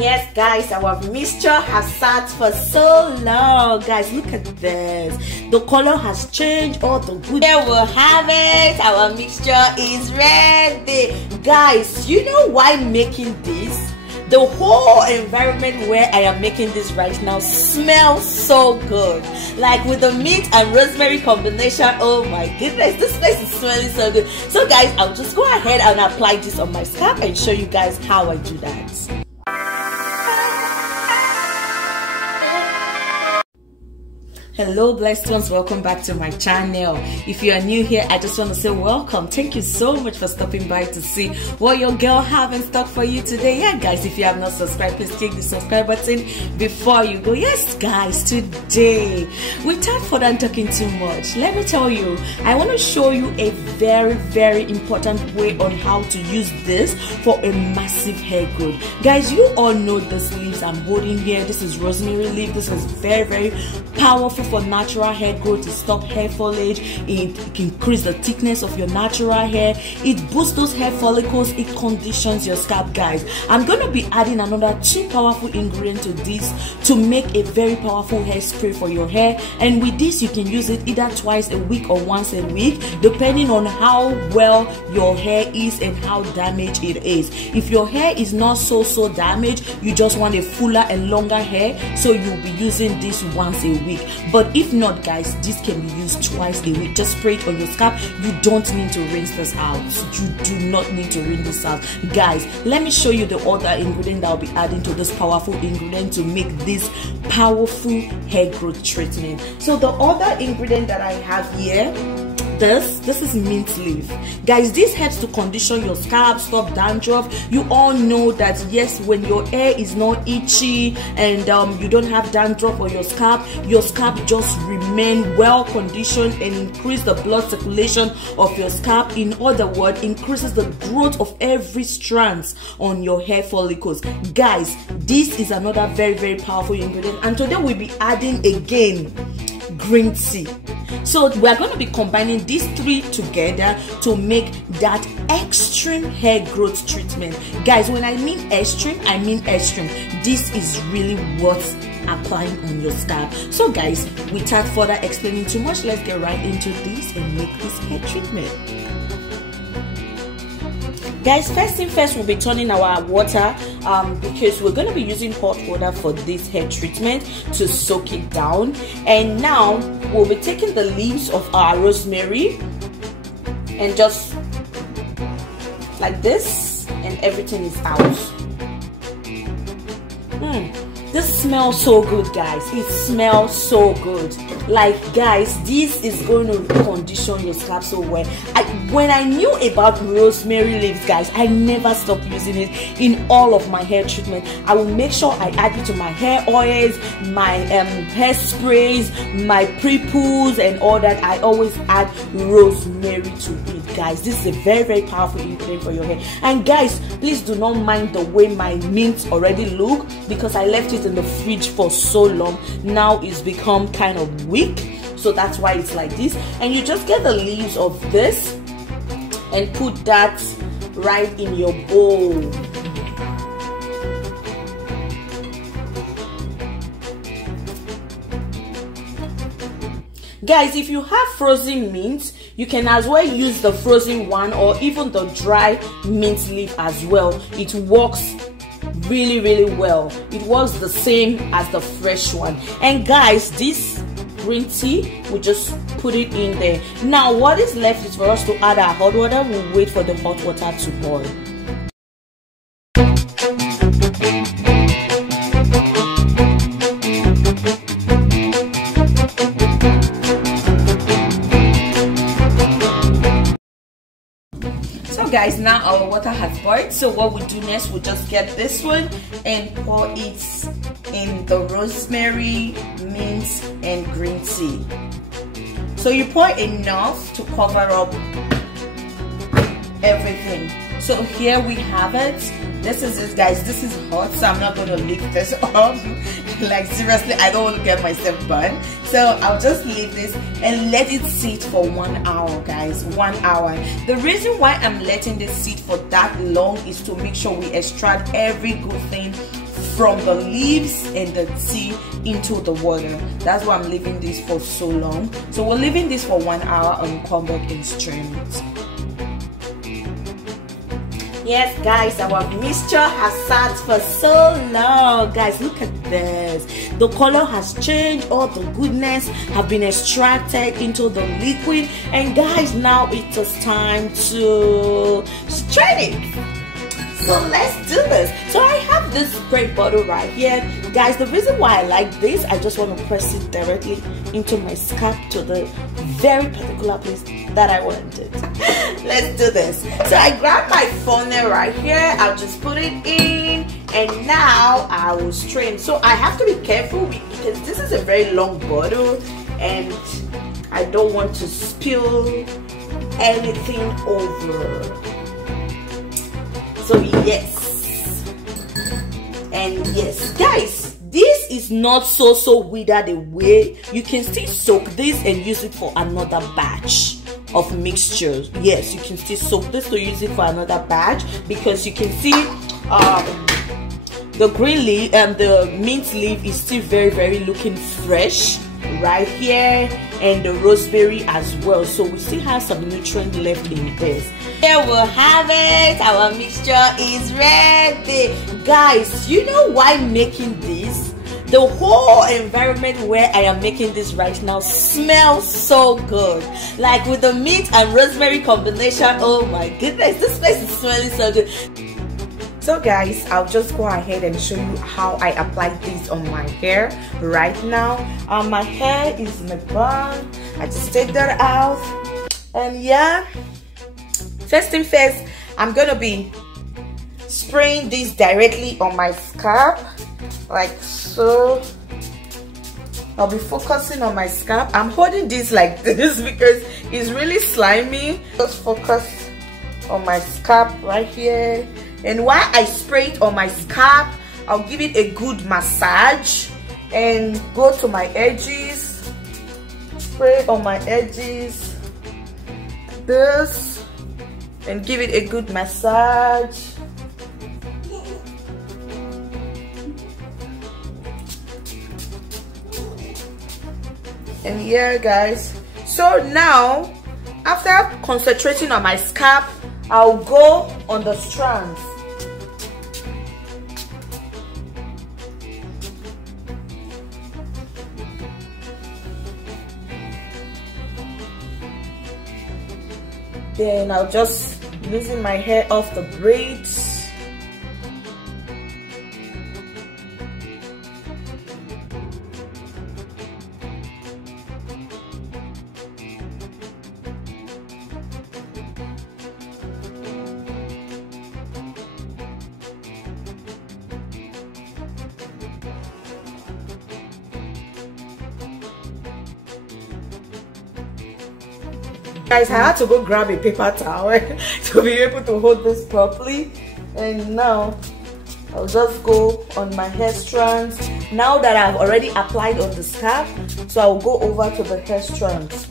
Yes guys, our mixture has sat for so long. Guys, look at this. The color has changed. All the good. Here we have it. Our mixture is ready. Guys, you know why making this? The whole environment where I am making this right now smells so good. Like with the mint and rosemary combination, oh my goodness, this place is smelling so good. So guys, I'll just go ahead and apply this on my scalp and show you guys how I do that. Hello blessed ones, welcome back to my channel. If you are new here, I just want to say welcome. Thank you so much for stopping by to see what your girl have in stock for you today. Yeah guys, if you have not subscribed, please click the subscribe button before you go. Yes guys, today without further talking too much, let me tell you, I want to show you a very important way on how to use this for a massive hair growth. Guys, you all know this leaves I'm holding here. This is rosemary leaf. This is very powerful for natural hair growth. To stop hair foliage, it increase the thickness of your natural hair, it boosts those hair follicles, it conditions your scalp. Guys, I'm going to be adding another 2 powerful ingredients to this to make a very powerful hair spray for your hair. And with this, you can use it either twice a week or once a week, depending on how well your hair is and how damaged it is. If your hair is not so damaged, you just want a fuller and longer hair, so you'll be using this once a week. But if not guys, this can be used twice a week. Just spray it on your scalp. You don't need to rinse this out. You do not need to rinse this out. Guys, let me show you the other ingredient that I'll be adding to this powerful ingredient to make this powerful hair growth treatment. So the other ingredient that I have here, this is mint leaf. Guys, this helps to condition your scalp, stop dandruff. You all know that yes, when your hair is not itchy and you don't have dandruff on your scalp just remain well conditioned and increase the blood circulation of your scalp. In other words, increases the growth of every strands on your hair follicles. Guys, this is another very powerful ingredient, and today we'll be adding again green tea. So we are going to be combining these 3 together to make that extreme hair growth treatment. Guys, when I mean extreme, I mean extreme. This is really worth applying on your scalp. So guys, without further explaining too much, let's get right into this and make this hair treatment. Guys, first thing first, we'll be turning our water because we're going to be using hot water for this hair treatment to soak it down. And now we'll be taking the leaves of our rosemary and just like this, and everything is out. This smells so good guys. It smells so good. Like guys, this is going to condition your scalp so well. When I knew about rosemary leaves guys, I never stopped using it in all of my hair treatment. I will make sure I add it to my hair oils, my hair sprays, my pre-poos and all that. I always add rosemary to it guys. This is a very powerful ingredient for your hair. And guys, please do not mind the way my mint already look, because I left it in the fridge for so long. Now it's become kind of weak, so that's why it's like this. And you just get the leaves of this and put that right in your bowl. Guys, if you have frozen mint, you can as well use the frozen one or even the dry mint leaf as well. It works really well. It works the same as the fresh one. And guys, this green tea, we just put it in there. Now what is left is for us to add our hot water. We'll wait for the hot water to boil. Guys, now our water has boiled, so what we do next, we'll just get this one and pour it in the rosemary, mint and green tea. So you pour enough to cover up everything. So here we have it. This is it guys. This is hot, so I'm not going to lift this up. Like seriously, I don't want to get myself burned. So I'll just leave this and let it sit for 1 hour guys. 1 hour. The reason why I'm letting this sit for that long is to make sure we extract every good thing from the leaves and the tea into the water. That's why I'm leaving this for so long. So we're leaving this for 1 hour and come back and strain it. Yes guys, our mixture has sat for so long. Guys, look at this. The color has changed. All the goodness have been extracted into the liquid, and guys, now it is time to strain it. So let's do this. So I have this spray bottle right here. Guys, the reason why I like this, I just want to press it directly into my scalp to the very particular place that I wanted. Let's do this. So I grab my funnel right here. I'll just put it in, and now I will strain. So I have to be careful because this is a very long bottle and I don't want to spill anything over. So yes, and yes guys, this is not so withered away. You can still soak this and use it for another batch of mixtures. Yes, you can still soak this to use it for another batch, because you can see the green leaf and the mint leaf is still very looking fresh right here, and the rosemary as well. So we still have some nutrient left in this. Here we'll have it. Our mixture is ready. Guys, you know why making this? The whole environment where I am making this right now smells so good. Like with the mint and rosemary combination, oh my goodness, this place is smelling so good. So guys, I'll just go ahead and show you how I apply this on my hair right now. My hair is in a bun. I just take that out, and yeah, first thing first, I'm gonna be spraying this directly on my scalp like so. I'll be focusing on my scalp. I'm holding this like this because it's really slimy. Just focus on my scalp right here. And while I spray it on my scalp, I'll give it a good massage and go to my edges, spray on my edges, this, and give it a good massage. And yeah guys, so now after concentrating on my scalp, I'll go on the strands. Then I'll just loosen my hair off the braids. Guys, I had to go grab a paper towel to be able to hold this properly. And now I'll just go on my hair strands. Now that I've already applied on the scalp, so I'll go over to the hair strands.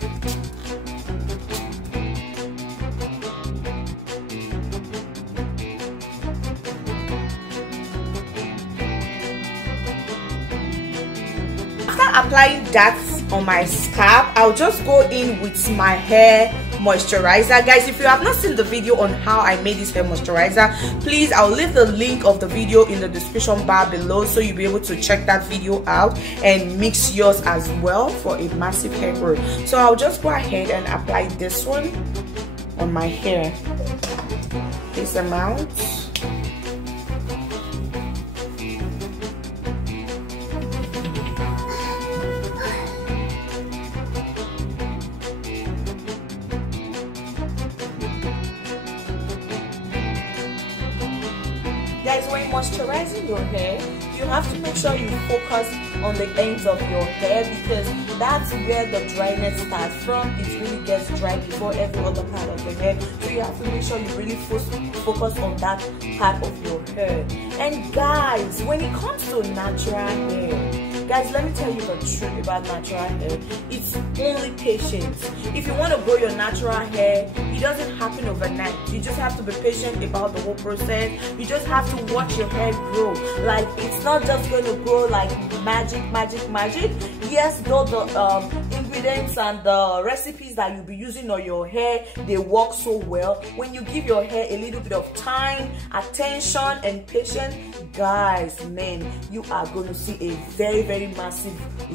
After applying that on my scalp, I'll just go in with my hair moisturizer. Guys, if you have not seen the video on how I made this hair moisturizer, please, I'll leave the link of the video in the description bar below, so you'll be able to check that video out and mix yours as well for a massive hair growth. So I'll just go ahead and apply this one on my hair, this amount. Guys, when moisturizing your hair, you have to make sure you focus on the ends of your hair, because that's where the dryness starts from. It really gets dry before every other part of the hair, so you have to make sure you really focus on that part of your hair. And guys, when it comes to natural hair, guys, let me tell you the truth about natural hair. It's only patience. If you want to grow your natural hair, it doesn't happen overnight. You just have to be patient about the whole process. You just have to watch your hair grow. Like, it's not just going to grow like magic. Yes, though the ingredients and the recipes that you'll be using on your hair, they work so well. When you give your hair a little bit of time, attention, and patience, guys, man, you are going to see a very massive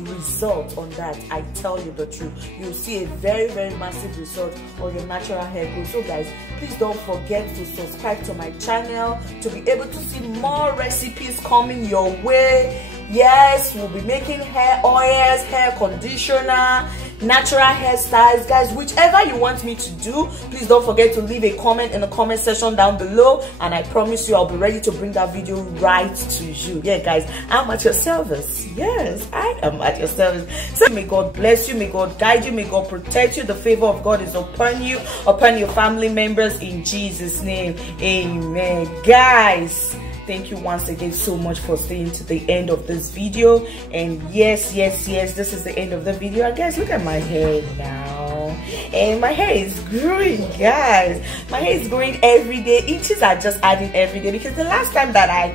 result on that. I tell you the truth, you'll see a very massive result on your natural hair growth. So guys, please don't forget to subscribe to my channel to be able to see more recipes coming your way. Yes, we'll be making hair oils, hair conditioner, natural hairstyles, guys. Whichever you want me to do, please don't forget to leave a comment in the comment section down below, and I promise you I'll be ready to bring that video right to you. Yeah, guys, I'm at your service. Yes, I am at your service. So may God bless you, may God guide you, may God protect you. The favor of God is upon you, upon your family members, in Jesus' name. Amen. Guys, thank you once again so much for staying to the end of this video. And yes, this is the end of the video. Guys, look at my hair now, and my hair is growing, guys. My hair is growing every day. Inches are just adding every day, because the last time that I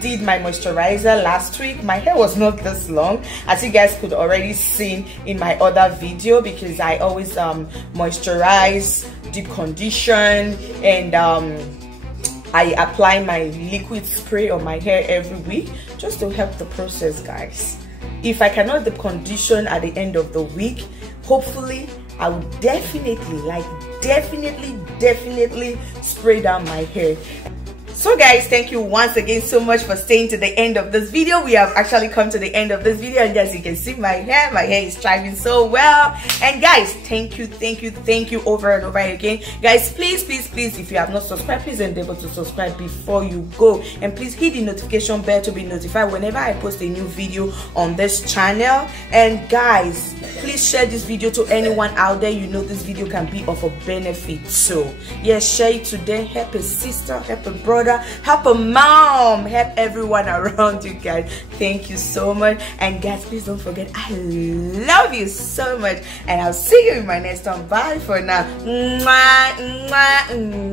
did my moisturizer last week, my hair was not this long, as you guys could already see in my other video, because I always moisturize, deep condition, and I apply my liquid spray on my hair every week just to help the process, guys. If I cannot deep condition at the end of the week, hopefully I will definitely spray down my hair. So guys, thank you once again so much for staying to the end of this video. We have actually come to the end of this video, and as you can see, my hair is thriving so well. And guys, thank you over and over again. Guys, please, if you have not subscribed, please endeavor to subscribe before you go, and please hit the notification bell to be notified whenever I post a new video on this channel. And guys, please share this video to anyone out there you know this video can be of a benefit. So yes, share it to them. Help a sister, help a brother, help a mom, help everyone around you, guys. Thank you so much. And guys, please don't forget, I love you so much, and I'll see you in my next one. Bye for now. Mwah, mwah, mwah.